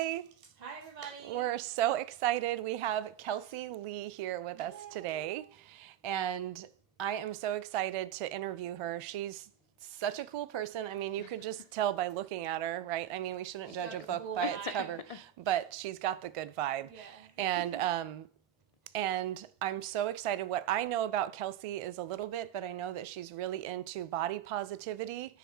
Hi. Hi, everybody. We're so excited. We have Kelsi Leigh here with us today, and I am so excited to interview her. She's such a cool person. I mean, you could just tell by looking at her, right? I mean, we shouldn't judge a book by its cover, but she's got the good vibe. Yeah. And I'm so excited. What I know about Kelsi is a little bit, but I know that she's really into body positivity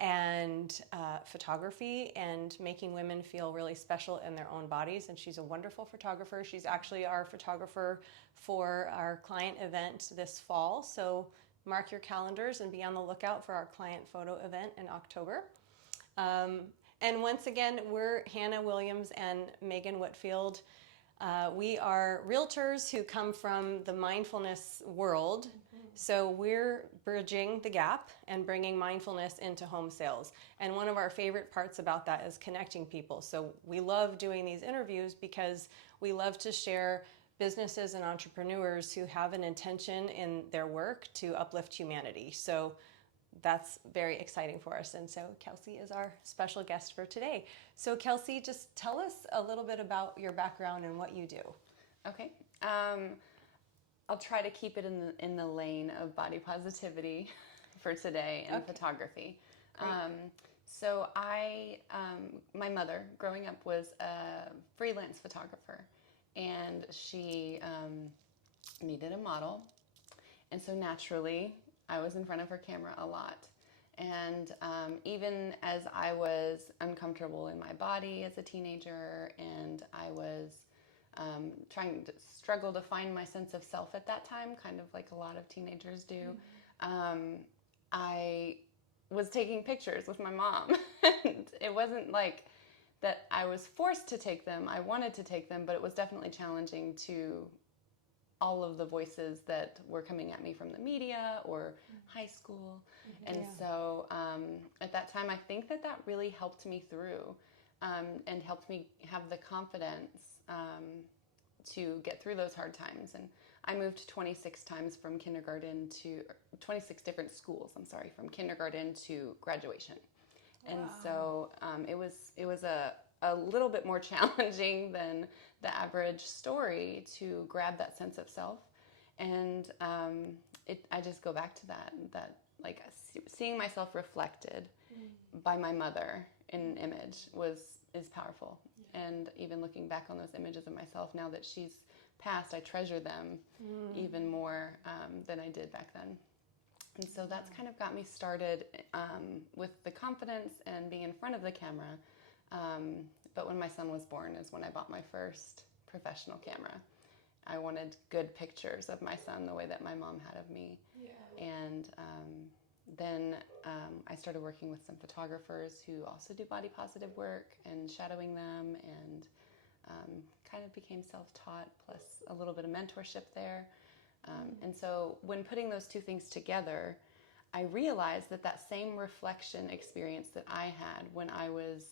and photography and making women feel really special in their own bodies. And she's a wonderful photographer. She's actually our photographer for our client event this fall. So mark your calendars and be on the lookout for our client photo event in October. And once again, we're Hannah Williams and Meagan Whitfield. We are realtors who come from the mindfulness world. So we're bridging the gap and bringing mindfulness into home sales. And one of our favorite parts about that is connecting people. So we love doing these interviews because we love to share businesses and entrepreneurs who have an intention in their work to uplift humanity. So that's very exciting for us. And so Kelsi is our special guest for today. So Kelsi, just tell us a little bit about your background and what you do. Okay. I'll try to keep it in the lane of body positivity for today and photography. So my mother growing up was a freelance photographer, and she needed a model. And so naturally, I was in front of her camera a lot. And even as I was uncomfortable in my body as a teenager, and I was trying to struggle to find my sense of self at that time, kind of like a lot of teenagers do, I was taking pictures with my mom. And it wasn't like that I was forced to take them. I wanted to take them, but it was definitely challenging to all of the voices that were coming at me from the media or high school. And so at that time, I think that really helped me through and helped me have the confidence to get through those hard times. And I moved 26 times from kindergarten to 26 different schools, from kindergarten to graduation. Wow. And so it was a little bit more challenging than the average story to grab that sense of self. And I just go back to that like seeing myself reflected by my mother in an image is powerful. Yeah. And even looking back on those images of myself now that she's passed, I treasure them even more than I did back then. And so that's kind of got me started with the confidence and being in front of the camera. But when my son was born is when I bought my first professional camera. I wanted good pictures of my son the way that my mom had of me. Yeah. And then I started working with some photographers who also do body positive work and shadowing them, and kind of became self-taught, plus a little bit of mentorship there. And so when putting those two things together, I realized that same reflection experience that I had when I was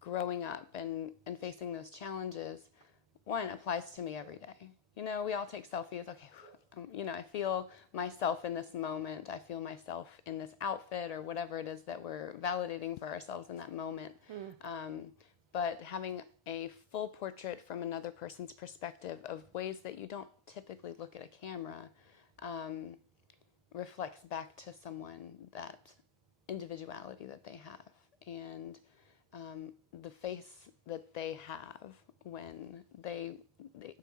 growing up and facing those challenges, one, applies to me every day. You know, we all take selfies. Okay, I feel myself in this moment. I feel myself in this outfit or whatever it is that we're validating for ourselves in that moment. But having a full portrait from another person's perspective of ways that you don't typically look at a camera reflects back to someone that individuality that they have, and the face that they have when they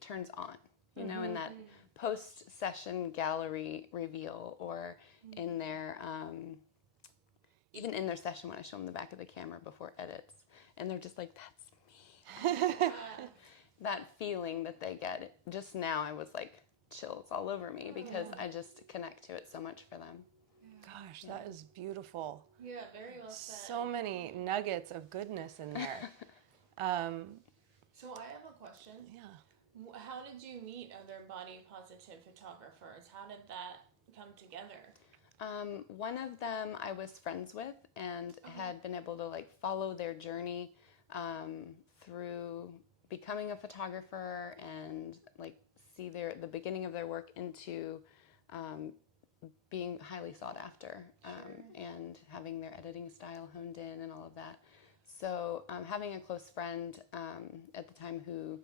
turns on, in that post-session gallery reveal, or in their even in their session when I show them the back of the camera before edits, and they're just like, that's me. That feeling that they get. Just now I was like chills all over me because I just connect to it so much for them. Gosh, that is beautiful. Yeah, very well said. So many nuggets of goodness in there. So I have a question. Yeah. How did you meet other body positive photographers? How did that come together? One of them I was friends with and had been able to follow their journey through becoming a photographer and see the beginning of their work into being highly sought after and having their editing style honed in and all of that. So having a close friend at the time who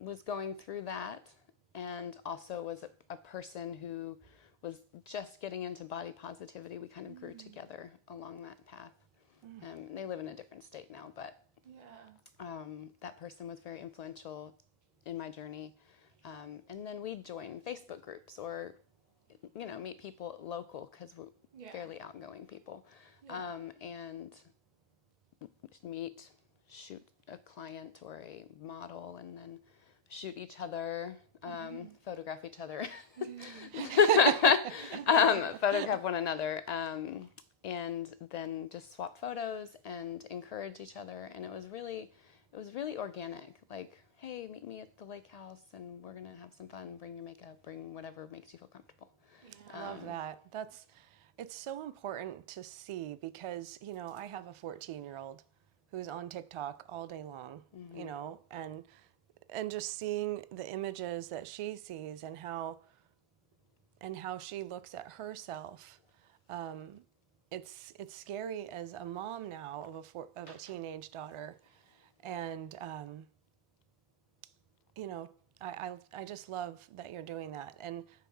was going through that, and also was a person who was just getting into body positivity, we kind of grew together along that path. They live in a different state now, but that person was very influential in my journey. And then we'd join Facebook groups or, meet people local, because we're fairly outgoing people. And shoot a client or a model, and then shoot each other, photograph each other, photograph one another, and then just swap photos and encourage each other. And it was really organic. Like, hey, meet me at the lake house, and we're gonna have some fun. Bring your makeup, bring whatever makes you feel comfortable. I love that. It's so important to see, because, I have a 14-year-old who's on TikTok all day long, and just seeing the images that she sees and how she looks at herself. It's scary as a mom now of a teenage daughter, and I just love that you're doing that.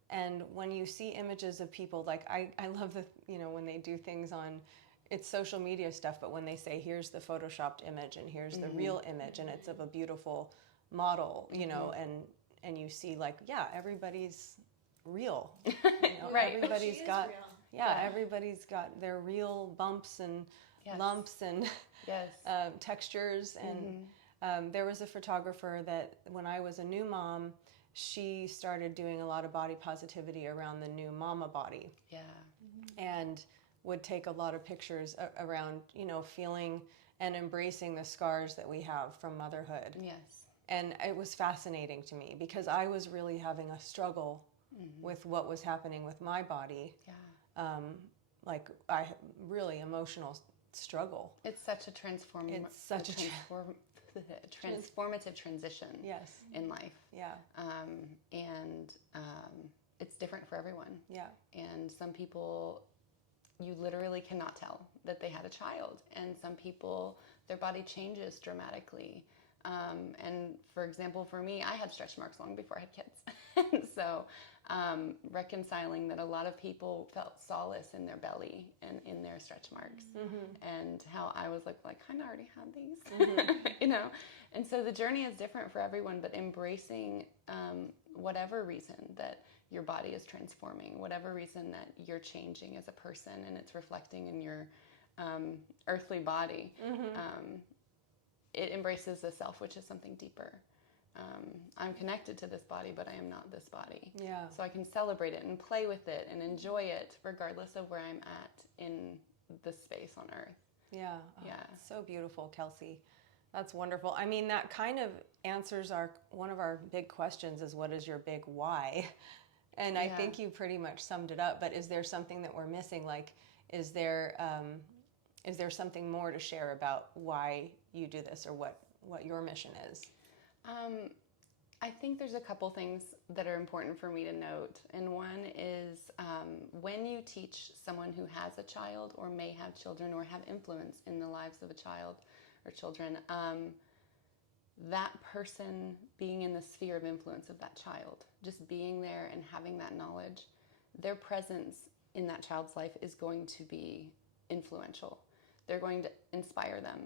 And when you see images of people, like I love when they do things on, it's social media stuff, but when they say, here's the photoshopped image and here's the real image, and it's of a beautiful model, and you see, like, everybody's real. Right. Everybody's got real. Everybody's got their real bumps and lumps and textures. And there was a photographer that, when I was a new mom, she started doing a lot of body positivity around the new mama body. And would take a lot of pictures around, feeling and embracing the scars that we have from motherhood. And it was fascinating to me, because I was really having a struggle with what was happening with my body. Like, I really emotional struggle. It's such a transformative transition in life. And it's different for everyone. And some people, you literally cannot tell that they had a child. And some people, their body changes dramatically. And for example, for me, I had stretch marks long before I had kids. And so reconciling that a lot of people felt solace in their belly and in their stretch marks, and how I was like, well, I kind of already had these, And so the journey is different for everyone, but embracing whatever reason that your body is transforming, whatever reason that you're changing as a person, and it's reflecting in your earthly body. It embraces the self, which is something deeper. I'm connected to this body, but I am not this body. So I can celebrate it and play with it and enjoy it, regardless of where I'm at in the space on earth. So beautiful, Kelsi. That's wonderful. I mean, that kind of answers one of our big questions, is what is your big why? And I think you pretty much summed it up, but is there something that we're missing? Like, is there something more to share about why you do this, or what your mission is? I think there's a couple things that are important for me to note. And one is when you teach someone who has a child, or may have children, or have influence in the lives of a child or children, that person being in the sphere of influence of that child, just being there and having that knowledge, their presence in that child's life is going to be influential. They're going to inspire them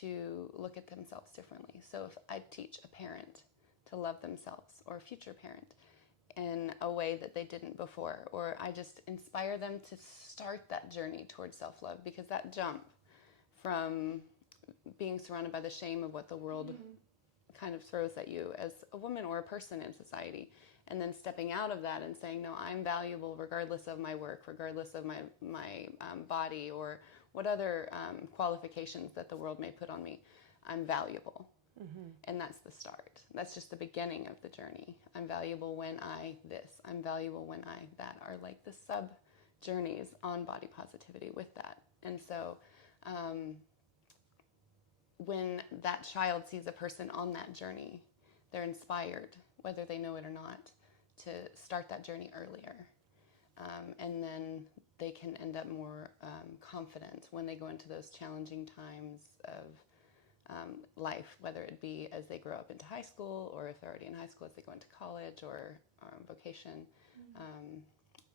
to look at themselves differently. So if I teach a parent to love themselves, or a future parent, in a way that they didn't before, or I just inspire them to start that journey towards self-love, because that jump from being surrounded by the shame of what the world kind of throws at you as a woman or a person in society, and then stepping out of that and saying, no, I'm valuable regardless of my work, regardless of my body, or what other qualifications that the world may put on me. I'm valuable. And that's the start. That's just the beginning of the journey. I'm valuable when I this. I'm valuable when I that, are like the sub journeys on body positivity with that. And so when that child sees a person on that journey, they're inspired, whether they know it or not, to start that journey earlier. And then they can end up more confident when they go into those challenging times of life, whether it be as they grow up into high school, or if they're already in high school as they go into college or vocation.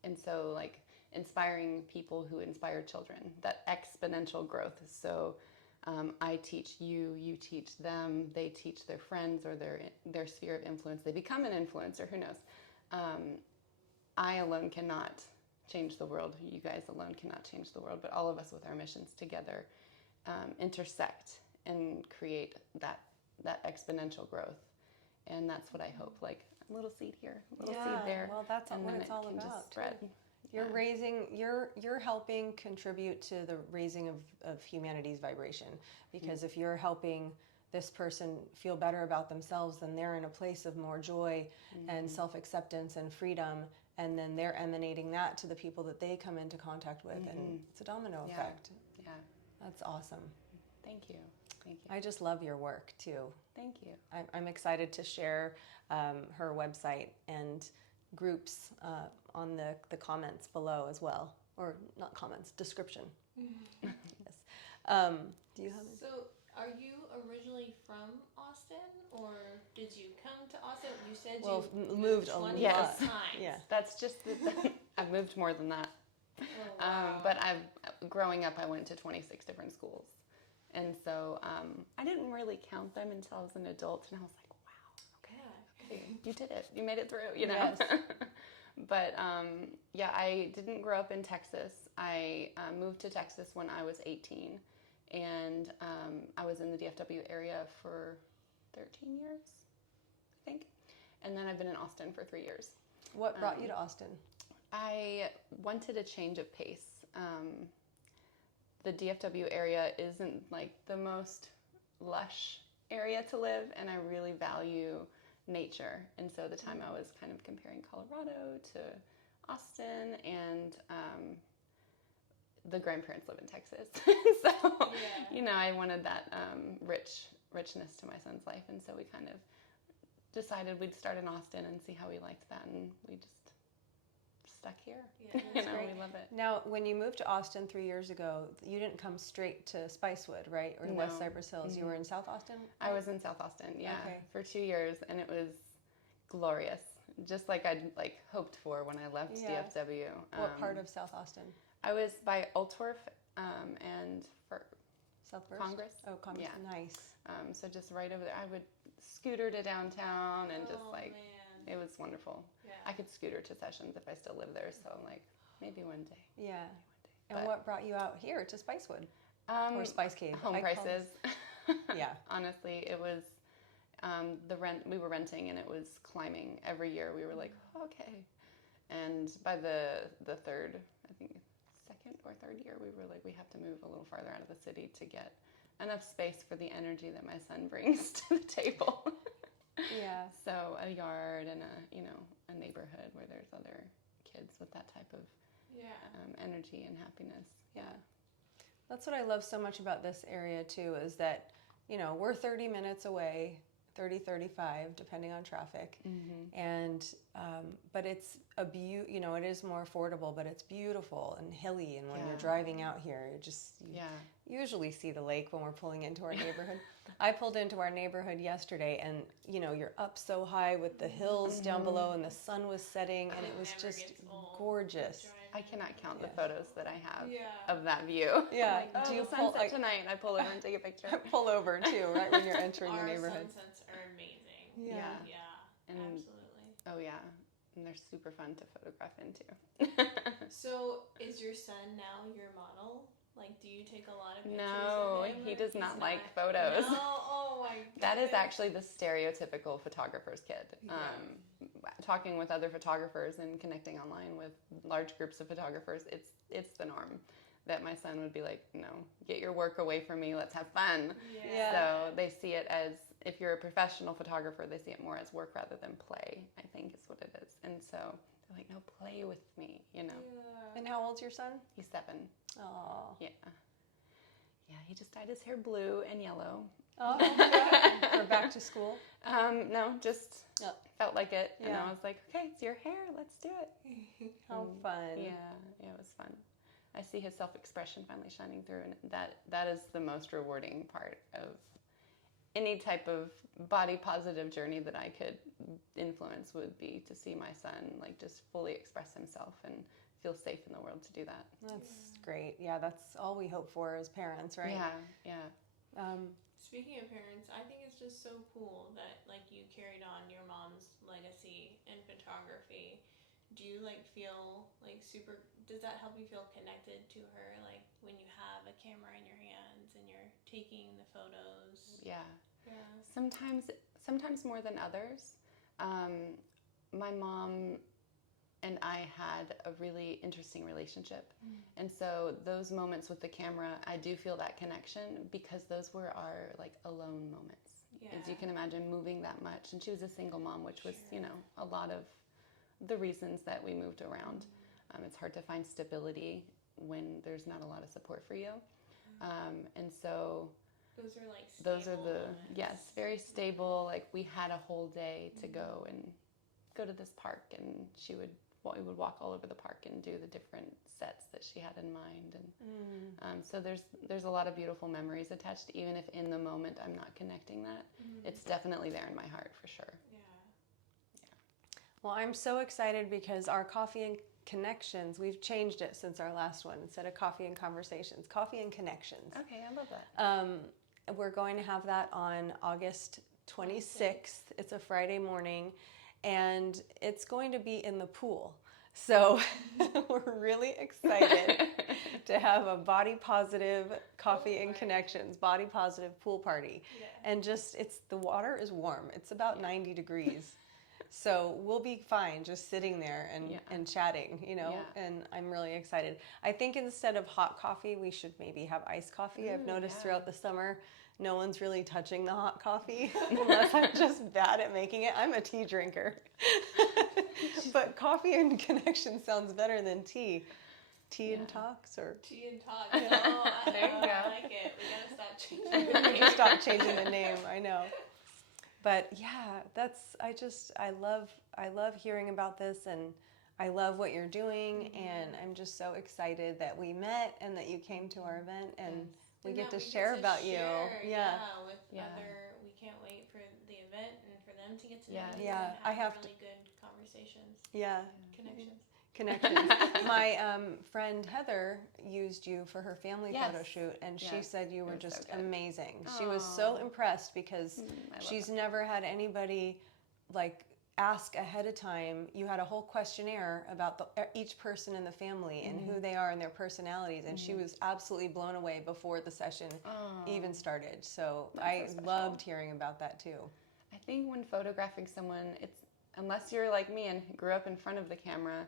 And so, like, inspiring people who inspire children, that exponential growth. So I teach you, you teach them, they teach their friends or their sphere of influence. They become an influencer, who knows? I alone cannot change the world. You guys alone cannot change the world, but all of us with our missions together intersect and create that exponential growth. And that's what I hope, like a little seed here, a little seed there. Well, that's and what then it's it all can about. just spread. You're raising, you're helping contribute to the raising of humanity's vibration, because if you're helping this person feel better about themselves, then they're in a place of more joy and self-acceptance and freedom, and then they're emanating that to the people that they come into contact with, and it's a domino effect. Yeah. That's awesome. Thank you. Thank you. I just love your work too. Thank you. I'm excited to share her website and groups on the comments below as well, or not comments, description. Yes. Do you have it? So, are you originally from Austin, or did you come to Austin? You said you moved a 20 lot. times. Yeah. That's just I've moved more than that. Oh, wow. But growing up, I went to 26 different schools. And so I didn't really count them until I was an adult, and I was like, wow, okay, you did it. You made it through, you know? Yes. But yeah, I didn't grow up in Texas. I moved to Texas when I was 18, and I was in the DFW area for 13 years, I think. And then I've been in Austin for 3 years. What brought you to Austin? I wanted a change of pace. The DFW area isn't like the most lush area to live, and I really value nature. And so the time I was kind of comparing Colorado to Austin, and the grandparents live in Texas. So, you know, I wanted that richness to my son's life. And so we kind of decided we'd start in Austin and see how we liked that. And we just stuck here. Yeah, You that's know, great. we love it. Now, when you moved to Austin 3 years ago, you didn't come straight to Spicewood, right? Or West No. Cypress Hills. You were in South Austin? I was in South Austin, yeah, Okay. for 2 years, and it was glorious, just like I'd hoped for when I left Yeah. DFW. What part of South Austin? I was by Altorf and for South First? Congress. Oh, Congress. Yeah. Nice. So just right over there. I would scooter to downtown and just Oh, like man. it was wonderful. Yeah. I could scooter to sessions if I still live there. So I'm like, maybe one day. Yeah. And But- what brought you out here to Spicewood? Or Spice Cave? Home I call prices. Yeah. Honestly, it was the rent. We were renting, and it was climbing every year. We were like, okay. And by the third, I think second or third year, we were like, we have to move a little farther out of the city to get enough space for the energy that my son brings to the table. Yeah. So a yard and a neighborhood where there's other kids with that type of energy and happiness. Yeah. That's what I love so much about this area too, is that, we're 30 minutes away, 30, 35, depending on traffic. Mm-hmm. And, but it's it is more affordable, but it's beautiful and hilly. And when you're driving out here, you usually see the lake when we're pulling into our neighborhood. I pulled into our neighborhood yesterday, and, you're up so high with the hills down below, and the sun was setting, and it was just gorgeous. I cannot count the photos that I have Yeah. of that view. Yeah. Like, Do you the pull, sunset tonight? I pull over and take a picture. pull over too, right when you're entering the Our neighborhood? sunsets are amazing. Yeah. Yeah, And- absolutely. Oh yeah, and they're super fun to photograph into. So, is your son now your model? Like, do you take a lot of pictures No, of him? he or does he's not like photos. No, oh my god. That is actually the stereotypical photographer's kid. Talking with other photographers and connecting online with large groups of photographers, it's the norm. That my son would be like, no, get your work away from me, let's have fun. Yeah. So they see it as, if you're a professional photographer, they see it more as work rather than play, I think is what it is. And so they're like, no, play with me, Yeah. And how old's your son? He's 7. Oh. Yeah. Yeah, he just dyed his hair blue and yellow. Oh, okay. For back to school? No, just Oh. felt like it. And Yeah. I was like, okay, it's your hair, let's do it. How fun. Yeah, it was fun. I see his self-expression finally shining through, and that is the most rewarding part of any type of body positive journey that I could influence, would be to see my son like just fully express himself and feel safe in the world to do that. That's great. Yeah, that's all we hope for as parents, right? Yeah. Speaking of parents, I think it's just so cool that like you carried on your mom's legacy in photography. Do you like feel like super, does that help you feel connected to her, like when you have a camera in your hands and you're taking the photos? Yeah. Sometimes more than others. My mom and I had a really interesting relationship. And so those moments with the camera, I do feel that connection, because those were our like alone moments. As you can imagine, moving that much. And she was a single mom, which was, you know, a lot of the reasons that we moved around. It's hard to find stability when there's not a lot of support for you. And so those are like yes, very stable. Like we had a whole day to go to this park, and we would walk all over the park and do the different sets that she had in mind. And so there's a lot of beautiful memories attached, even if in the moment I'm not connecting that. It's definitely there in my heart for sure. Well, I'm so excited because our Coffee and Connections, we've changed it since our last one. Instead of Coffee and Conversations, Coffee and Connections. Okay, I love that. We're going to have that on August 26th. It's a Friday morning, and it's going to be in the pool. So we're really excited to have a body positive Coffee and Connections, body positive pool party. And just, the water is warm. It's about 90 degrees. So we'll be fine just sitting there and chatting, you know, and I'm really excited. I think instead of hot coffee, we should maybe have iced coffee. I've noticed throughout the summer, no one's really touching the hot coffee unless I'm just bad at making it. I'm a tea drinker. But Coffee and Connection sounds better than tea. Tea and Talks, or Tea and Talk. Oh, There you go. I like it. We gotta stop changing the we name. stop changing the name. I know. But yeah, I love hearing about this, and I love what you're doing, and I'm just so excited that we met and that you came to our event, and we get to share about you. We can't wait for the event and for them to get to know you Yeah, and have I really good conversations. Yeah. Connections. My friend Heather used you for her family photo shoot, and she said you were just amazing. She was so impressed because she's never had anybody like ask ahead of time. You had a whole questionnaire about each person in the family and who they are and their personalities, and she was absolutely blown away before the session even started. So I loved hearing about that too. I think when photographing someone, unless you're like me and grew up in front of the camera,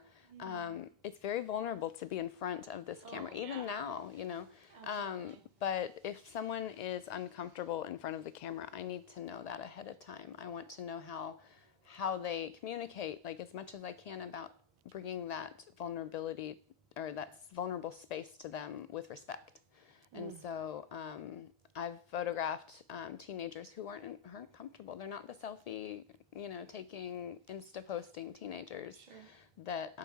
it's very vulnerable to be in front of this camera, even now, you know. But if someone is uncomfortable in front of the camera, I need to know that ahead of time. I want to know how they communicate, like as much as I can, about bringing that vulnerability or that vulnerable space to them with respect. And so I've photographed teenagers who aren't comfortable. They're not the selfie, you know, taking, Insta posting teenagers that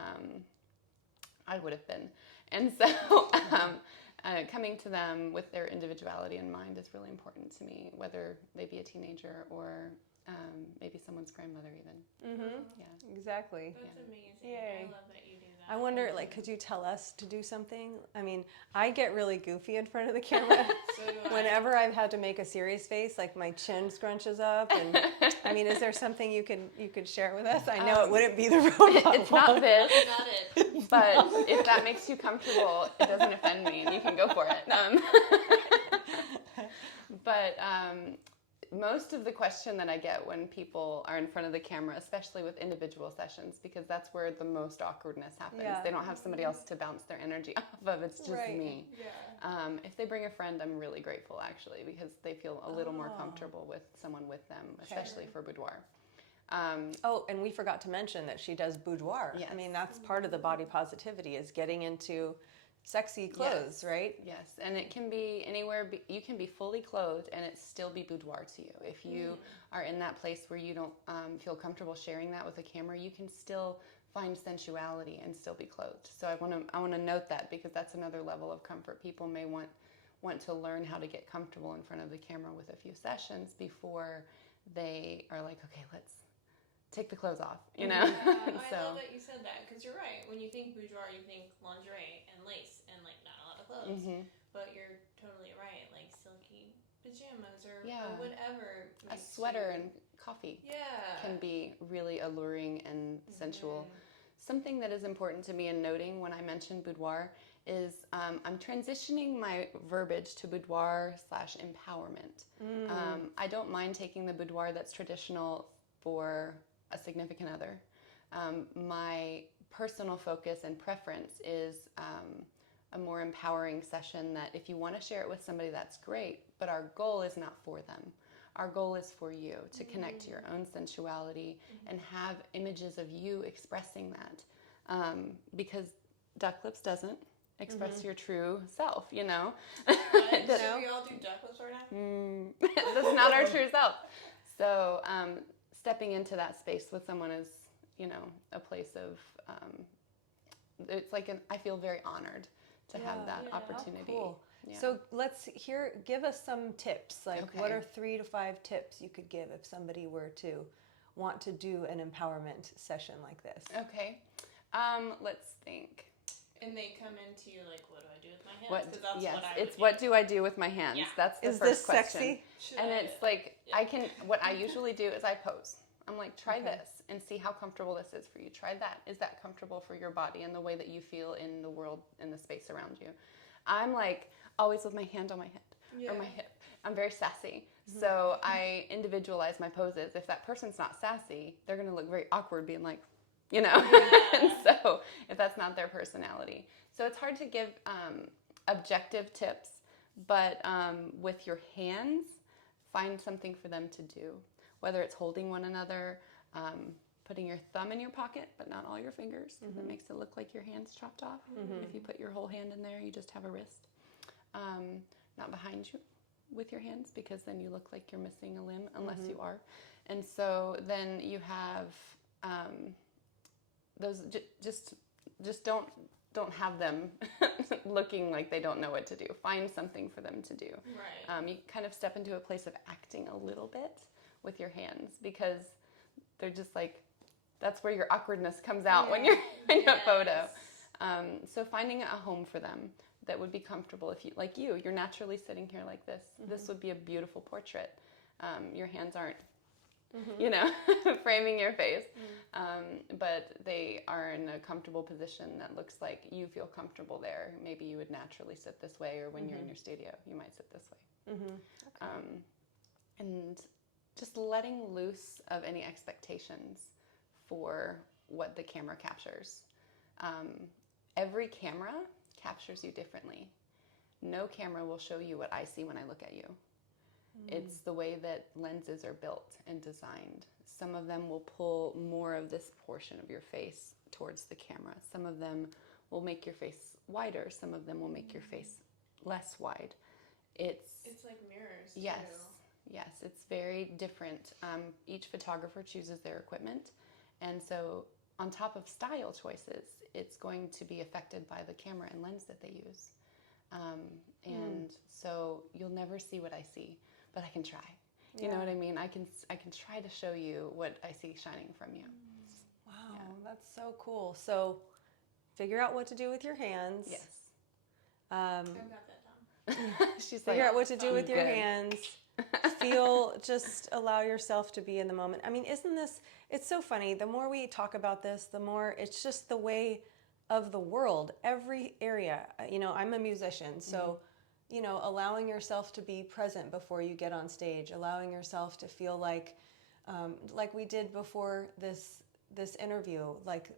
I would have been. And so coming to them with their individuality in mind is really important to me, whether they be a teenager or maybe someone's grandmother even. Yeah, exactly. That's amazing. Yay. I love that you do that. I wonder, like, could you tell us to do something? I mean, I get really goofy in front of the camera. So do I. Whenever I've had to make a serious face, like my chin scrunches up, and I mean, is there something you could share with us? I know it wouldn't be the robot. it's not this, That's not it. but if that makes you comfortable, it doesn't offend me, and you can go for it. But most of the question that I get when people are in front of the camera, especially with individual sessions, because that's where the most awkwardness happens. Yeah. They don't have somebody else to bounce their energy off of. It's just me. Yeah. If they bring a friend, I'm really grateful, actually, because they feel a little more comfortable with someone with them, especially for Boudoir. And we forgot to mention that she does boudoir. Yes. I mean, that's part of the body positivity, is getting into sexy clothes, right? Yes, and it can be anywhere. You can be fully clothed and it still be boudoir to you. If you are in that place where you don't feel comfortable sharing that with a camera, you can still find sensuality and still be clothed. So I want to note that, because that's another level of comfort. People may want to learn how to get comfortable in front of the camera with a few sessions before they are like, okay, let's take the clothes off, you know? Yeah, So, I love that you said that, because you're right. When you think boudoir, you think lingerie and lace and like not a lot of clothes. But you're totally right. Like silky pajamas or whatever. A sweater and coffee can be really alluring and sensual. Something that is important to me in noting when I mention boudoir is I'm transitioning my verbiage to boudoir/empowerment. I don't mind taking the boudoir that's traditional for a significant other. My personal focus and preference is a more empowering session that if you want to share it with somebody, that's great, but our goal is not for them. Our goal is for you to connect to your own sensuality and have images of you expressing that. Because duck lips doesn't express your true self, you know? Should we all do duck lips right now? That's not our true self. So stepping into that space with someone is, you know, a place of, it's like I feel very honored to have that opportunity. Oh, cool. Yeah. So give us some tips. Like, Okay. what are 3 to 5 tips you could give if somebody were to want to do an empowerment session like this? Okay. Let's think. And they come into you like, what do I do with my hands? Because that's what I it's would what do I do with my hands? Yeah. That's the Is first this question. sexy? And it's like, what I usually do is I pose. I'm like, try this and see how comfortable this is for you. Try that. Is that comfortable for your body and the way that you feel in the world, in the space around you? I'm like, always with my hand on my head or my hip. I'm very sassy. So I individualize my poses. If that person's not sassy, they're going to look very awkward being like, you know? And so if that's not their personality. So it's hard to give objective tips, but with your hands, find something for them to do. Whether it's holding one another, putting your thumb in your pocket, but not all your fingers. That makes it look like your hand's chopped off. If you put your whole hand in there, you just have a wrist. Not behind you with your hands, because then you look like you're missing a limb, unless you are. And so then you have those. Just don't have them looking like they don't know what to do. Find something for them to do. Right. You kind of step into a place of acting a little bit with your hands, because they're just like, that's where your awkwardness comes out when you're in a photo. So finding a home for them that would be comfortable. If you, like you're naturally sitting here like this. This would be a beautiful portrait. Your hands aren't, you know, framing your face, but they are in a comfortable position that looks like you feel comfortable there. Maybe you would naturally sit this way, or when you're in your studio, you might sit this way. And just letting loose of any expectations for what the camera captures. Every camera captures you differently. No camera will show you what I see when I look at you. It's the way that lenses are built and designed. Some of them will pull more of this portion of your face towards the camera. Some of them will make your face wider. Some of them will make your face less wide. It's like mirrors, yes. too. Yes, it's very different. Each photographer chooses their equipment. And so on top of style choices, it's going to be affected by the camera and lens that they use. And so you'll never see what I see, but I can try. You know what I mean? I can try to show you what I see shining from you. Wow, that's so cool. So figure out what to do with your hands. Yes. I've got that down. She's Figure like, out what to do with your good. hands. Just allow yourself to be in the moment. I mean, it's so funny. The more we talk about this, the more it's just the way of the world. Every area, you know, I'm a musician, so, you know, allowing yourself to be present before you get on stage, allowing yourself to feel like we did before this interview, like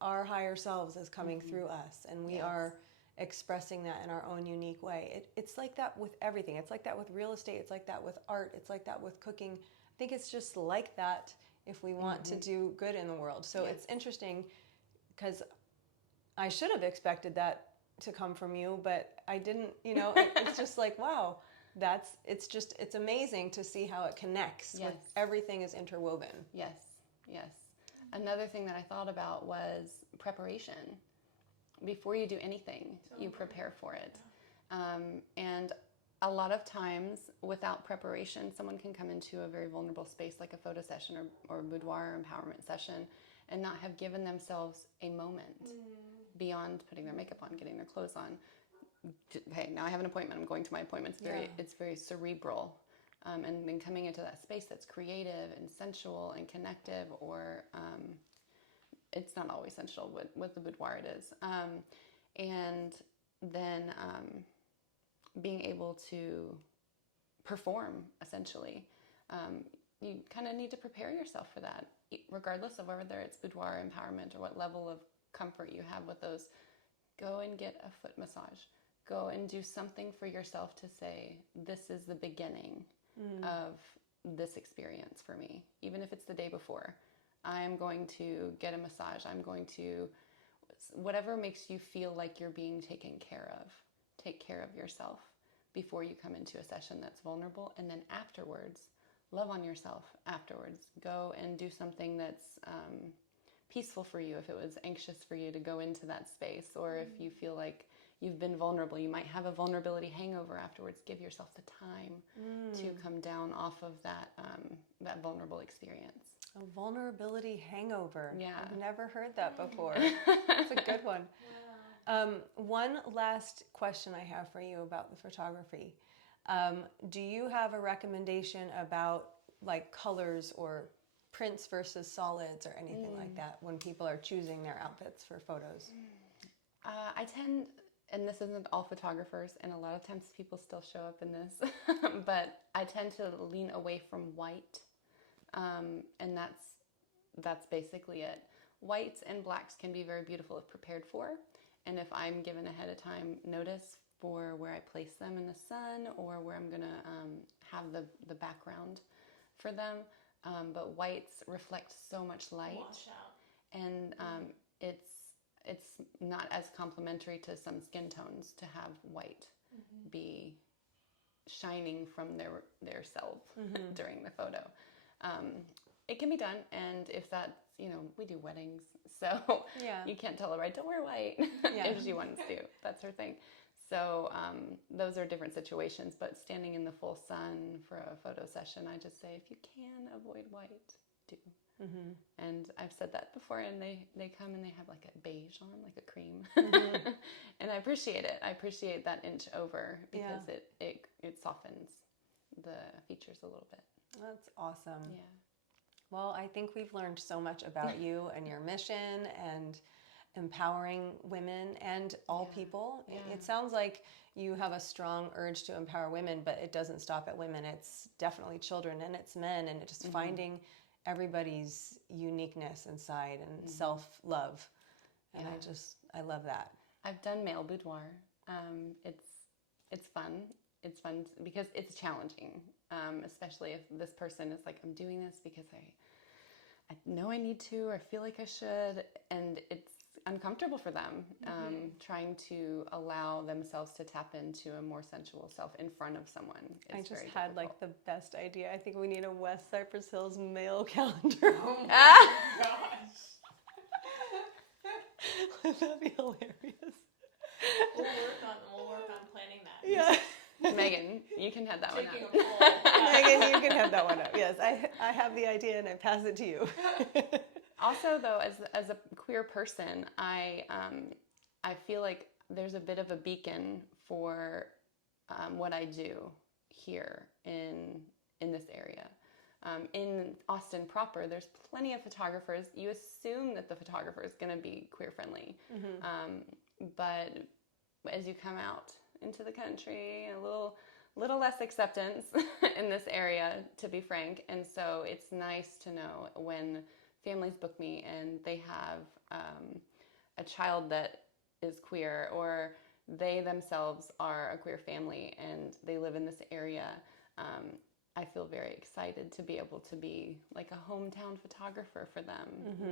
our higher selves is coming through us, and we are expressing that in our own unique way. It's like that with everything. It's like that with real estate. It's like that with art. It's like that with cooking. I think it's just like that if we want to do good in the world. So it's interesting, because I should have expected that to come from you, but I didn't, you know. It's just like, wow, it's amazing to see how it connects. Yes. With everything is interwoven. Yes, yes. Another thing that I thought about was preparation. Before you do anything, you prepare for it. And a lot of times, without preparation, someone can come into a very vulnerable space like a photo session or boudoir empowerment session and not have given themselves a moment beyond putting their makeup on, getting their clothes on. Hey, now I have an appointment. I'm going to my appointment. It's very cerebral. And then coming into that space that's creative and sensual and connective, or it's not always sensual. With the boudoir, it is. And then being able to perform, essentially. You kind of need to prepare yourself for that, regardless of whether it's boudoir empowerment or what level of comfort you have with those. Go and get a foot massage. Go and do something for yourself to say, this is the beginning of this experience for me. Even if it's the day before, I'm going to get a massage. I'm going to, whatever makes you feel like you're being taken care of. Take care of yourself before you come into a session that's vulnerable. And then afterwards, love on yourself afterwards. Go and do something that's peaceful for you if it was anxious for you to go into that space, or if you feel like you've been vulnerable, you might have a vulnerability hangover afterwards. Give yourself the time to come down off of that that vulnerable experience. A vulnerability hangover. Yeah. I've never heard that before. That's a good one. One last question I have for you about the photography. Do you have a recommendation about like colors or prints versus solids or anything like that when people are choosing their outfits for photos? I tend, and this isn't all photographers, and a lot of times people still show up in this, but I tend to lean away from white, and that's basically it. Whites and blacks can be very beautiful if prepared for, and if I'm given ahead of time notice for where I place them in the sun or where I'm going to have the background for them. But whites reflect so much light. Wash out. And it's not as complementary to some skin tones to have white be shining from their self during the photo. It can be done, and if that's, we do weddings, so you can't tell her, right, don't wear white if she wants to. That's her thing. So those are different situations, but standing in the full sun for a photo session, I just say, if you can avoid white, do. And I've said that before, and they come and they have like a beige on, like a cream. And I appreciate it. I appreciate that inch over because it softens the features a little bit. That's awesome. Yeah. Well, I think we've learned so much about you and your mission and empowering women and all people. It sounds like you have a strong urge to empower women, but it doesn't stop at women. It's definitely children and it's men, and it's just finding everybody's uniqueness inside and self-love. And I love that. I've done male boudoir. It's fun. It's fun because it's challenging, especially if this person is like, I'm doing this because I know I need to, or I feel like I should, and it's uncomfortable for them, trying to allow themselves to tap into a more sensual self in front of someone. I just had like the best idea. I think we need a West Cypress Hills male calendar. Oh my gosh. Would that be hilarious? We'll work on planning that. Yeah. Megan, you can have that one Taking out. a poll. Megan, you can have that one up. Yes, I have the idea and I pass it to you. Also, though, as a queer person, I feel like there's a bit of a beacon for what I do here in this area. In Austin proper, there's plenty of photographers. You assume that the photographer is going to be queer friendly, but as you come out into the country, a little less acceptance in this area, to be frank. And so it's nice to know when families book me and they have a child that is queer, or they themselves are a queer family and they live in this area. I feel very excited to be able to be like a hometown photographer for them.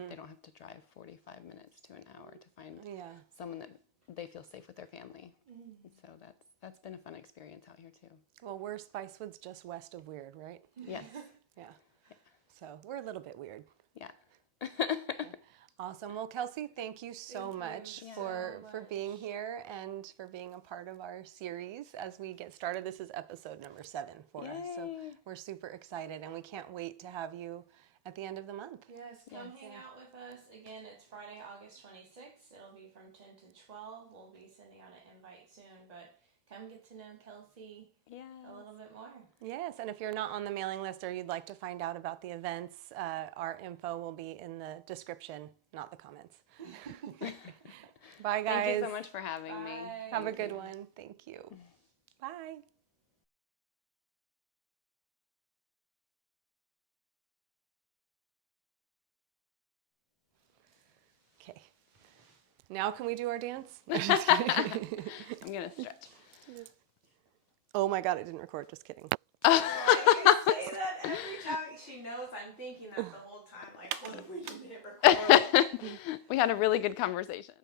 They don't have to drive 45 minutes to an hour to find someone that they feel safe with their family. So that's been a fun experience out here too. Well, we're Spicewood's just west of weird, right? Yes. Yeah. So we're a little bit weird. Yeah. Awesome. Well, Kelsi, thank you so much for being here and for being a part of our series as we get started. This is episode number 7 for us. So we're super excited and we can't wait to have you at the end of the month. Yes, come hang out with us. Again, it's Friday, August 26th. It'll be from 10 to 12. We'll be sending out an invite soon, but come get to know Kelsi a little bit more. Yes, and if you're not on the mailing list or you'd like to find out about the events, our info will be in the description, not the comments. Bye, guys. Thank you so much for having me. Have a good one. Thank you. Bye. Okay. Now can we do our dance? No, just kidding. I'm going to stretch. Oh my God, it didn't record. Just kidding. I say that every time. She knows I'm thinking that the whole time. Like, what if we didn't hit record? We had a really good conversation.